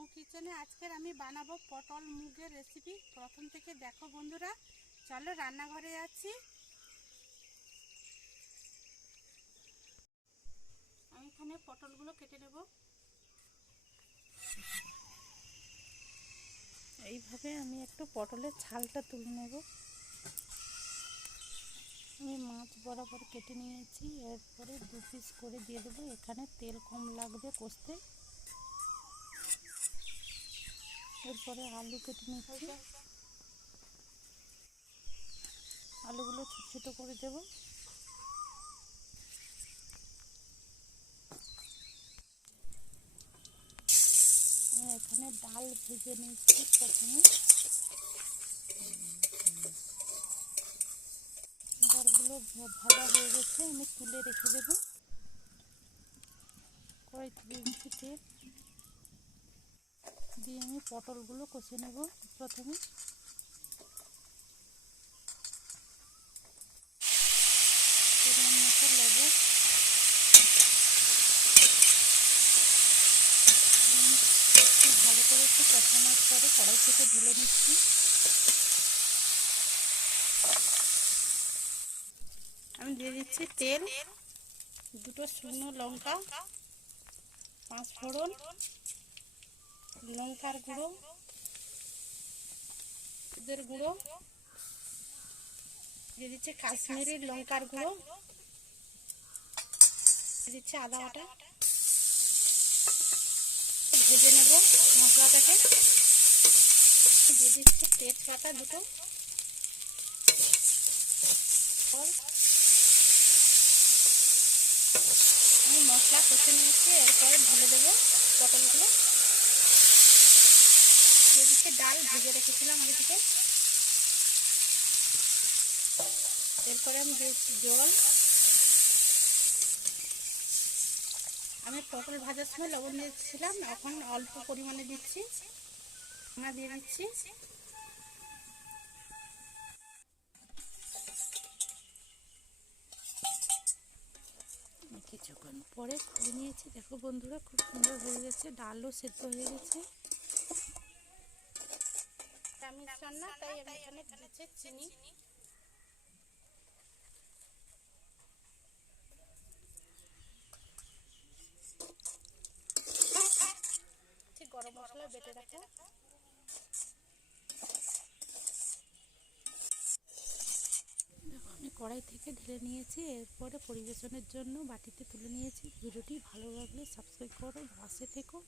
মৌ কিচেনে আজকের আমি বানাবো পটল মুগের রেসিপি প্রথম থেকে দেখো বন্ধুরা। চলো রান্নাঘরে যাচ্ছি আমি এখানে পটলগুলো কেটে নেব। এইভাবে আমি একটু পটলের ছালটা তুলে নেব। আমি মাছ বরাবর কেটে নিয়েছি। এরপরে দু পিস করে দিয়ে দেবো। এখানে তেল কম লাগবে কষতে। এরপরে আলু কেটে নিচ্ছি। আলুগুলো ছোট ছোট করে দেব। আমি এখানে ডাল ভেজে নিচ্ছি প্রথমে। ডালগুলো ভাজা হয়ে গেছে, আমি তুলে রেখে দেবো। কড়াইতে দিয়ে তেল। দিয়ে আমি পটলগুলো কষে নেব প্রথমে। ভালো করে একটু কষানোর পরে কড়াই থেকে ঢেলে নিচ্ছি। আমি দিয়ে দিচ্ছি তেল, দুটো শুকনো লঙ্কা, পাঁচ ফোড়ন লঙ্কার গুঁড়ো, দুধের গুঁড়ো, দিয়ে দিচ্ছে কাশ্মীরি লঙ্কার গুঁড়ো দিচ্ছে আদা বাটা। ভেজে নেব মশলাটাকে। দিয়ে দিচ্ছি তেজপাতা দুটো। আমি মশলা কষে নিয়েছি, এরপরে ঢেলে দেবো পটলগুলো। দিচ্ছে ডাল ভেজে রেখেছিলাম আগে থেকে। এরপরে আমি দিয়েছি জল। আমি পটল ভাজার সময় লবণ দিয়েছিলাম, এখন অল্প পরিমাণে দিচ্ছি। আমরা দিয়ে দিচ্ছি। কিছুক্ষণ পরে খুলে নিয়েছি। দেখো বন্ধুরা, খুব সুন্দর হয়ে গেছে। ডালও সেদ্ধ হয়ে গেছে। তাই আমি এখানে চিনি। গরম মশলা বেটে রাখো। আমি কড়াই থেকে ঢেলে নিয়েছি, এরপরে পরিবেশনের জন্য বাটিতে তুলে নিয়েছি। ভিডিওটি ভালো লাগলে সাবস্ক্রাইব করো, পাশে থেকো।